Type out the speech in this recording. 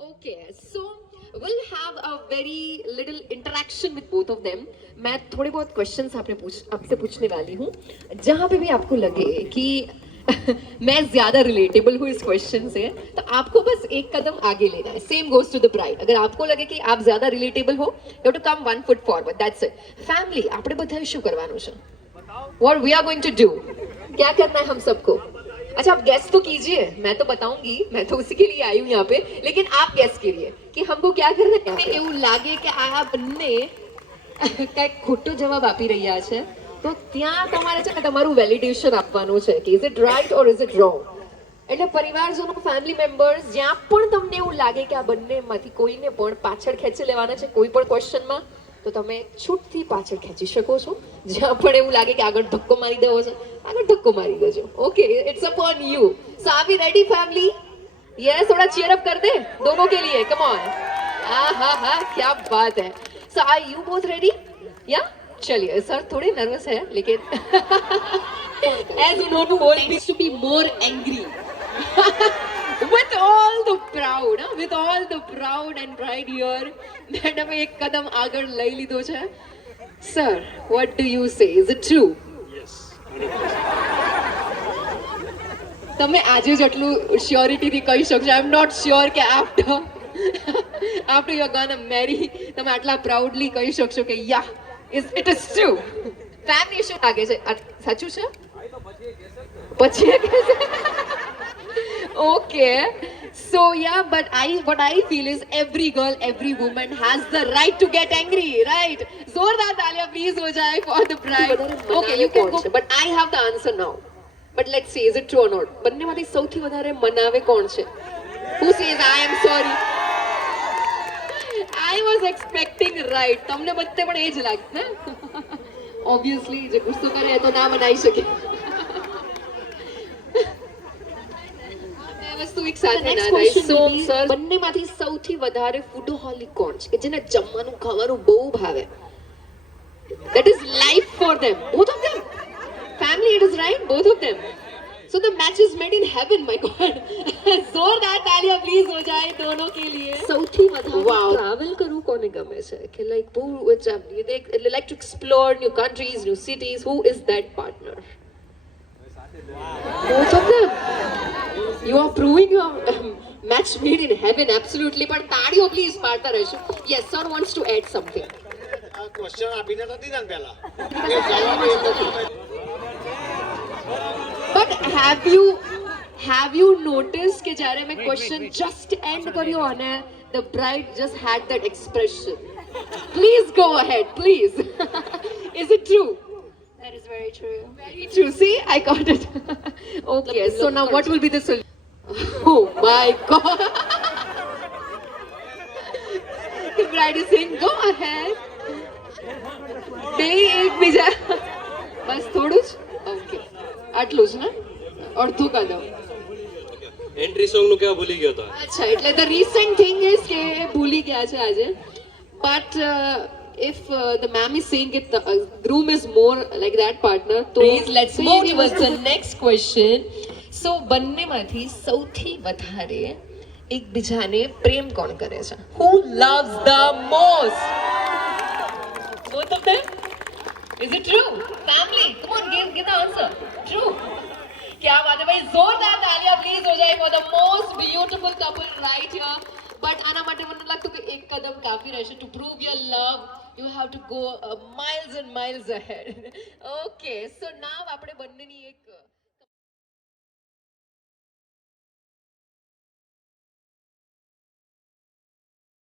Okay, so we'll have a very little interaction with both of them. मैं थोड़े बहुत क्वेश्चंस आपसे पूछने वाली हूँ जहाँ पे भी आपको लगे कि मैं ज्यादा रिलेटेबल हूँ इस क्वेश्चन से, तो आपको बस एक कदम आगे लेना है. Same goes to the bride. अगर आपको लगे कि आप ज्यादा रिलेटेबल हो, you have to come 1 foot forward. That's it. Family આપણે બધાએ શું કરવાનું છે? What we are going to do? क्या करना है हम सबको? अच्छा, आप गेस तो कीजिए. मैं तो बताऊंगी, मैं तो उसी के लिए आई हूँ यहाँ पे, लेकिन आप गेस कीजिए कि हमको क्या करना है. એવું લાગે કે આ બંને કઈક ખોટો જવાબ આપી રહ્યા છે, તો ત્યાં તમારે છે ને તમારું વેલિડેશન આપવાનું છે કે is it right or is it wrong. એટલે પરિવારજનો, ફેમિલી મેમ્બર્સ, જ્યાં પણ તમને એવું લાગે કે આ બંનેમાંથી કોઈને પણ પાછળ ખેંચી લેવાના છે કોઈ પણ ક્વેશ્ચનમાં, તો તમે છૂટથી પાછળ ખેંચી શકો છો. જ્યાં પણ એવું લાગે કે આગળ ધક્કો મારી દેવો છે, આગળ ધક્કો મારી દેજો. Okay, it's upon you. So are we ready family? Yes, थोड़ा चीयर अप कर दे दोनों के लिए. Come on. हाँ, क्या बात है. So are you both ready? या चलिए. सर थोड़े नर्वस है, लेकिन as you know, to hold needs to be more angry. with all the proud and pride here, મેડમે એક કદમ આગળ લઈ લીધો છે. Sir, what do you say? Is it true? Yes. તમે આજે જ આટલું શ્યોરિટીથી કહી શકશો? આઈ એમ નોટ શ્યોર કે after you're gonna marry તમે આટલા પ્રાઉડલી કહી શકશો કે યા, it is true. ફેમિલી શું લાગે છે, સાચું છે? પછી okay, so yeah, but what I feel is every girl, every woman has the right to get angry, right? जोरदार तालियां please हो जाए for the bride. Okay, you can go, but I have the answer now. But let's see, is it true or not? બંનેમાંથી સૌથી વધારે મનાવે કોણ છે? Who says I am sorry? I was expecting right. તમને બધે પણ એ જ લાગે ને? Obviously જે ગુસ્સો કરે તો ના મનાઈ શકે. વસ્તુ એક સાથે ના થાય. સો સર, બંનેમાંથી સૌથી વધારે ફૂડોહોલિક કોણ છે કે જેને જમવાનું ખાવાનું બહુ ભાવે? That is life for them, both of them. Family, it is right, both of them. So the match is made in heaven, my God. जोरदार तालियां प्लीज हो जाए दोनों के लिए. સૌથી વધારે ટ્રાવેલ કરવું કોને ગમે છે? કે લાઈક બહુ they like to explore new countries, new cities. Who is that partner? Both of them. You are proving your match made in heaven, absolutely. પણ તાળીઓ પ્લીઝ પાડતા રહેશો. Yes, sir wants to add something. આ ક્વેશ્ચન આપીને તો દીધા ને પહેલા એ જવાબ એ નથી. But have you noticed કે જ્યારે મેં question just end કર્યો અને the bride just had that expression? Please go ahead, please. Is it true? That is very true. Very true. See, I got it. Okay, so now what will be the solution? Oh my God. The bride is saying, go ahead. બે એકબીજા બસ થોડું જ. ઓકે, આટલું જ ને? અડધું કદમ. Entry song નું કેવા ભૂલી ગયો તો. અચ્છા, એટલે the recent thing is કે ભૂલી ગયા છે આજે. But if the ma'am is saying it, the groom is more like that partner, so please let's move towards the next question. So બંનેમાંથી સૌથી વધારે એકબીજાને પ્રેમ કોણ કરે છે? Who loves the most? Both of them? Is it true? Family, come on, give the answer. True. क्या बात है भाई, जोरदार तालियां प्लीज हो जाए for the most beautiful couple right here. But આના માટે મને લાગતું કે એક કદમ કાફી રહેશે. To prove your love, you have to go miles and miles ahead. Okay, so now આપણે બંનેની એક